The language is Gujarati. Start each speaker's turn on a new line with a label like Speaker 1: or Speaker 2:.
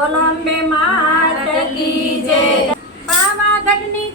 Speaker 1: બોલો અંબે માત જય. પાવાગઢની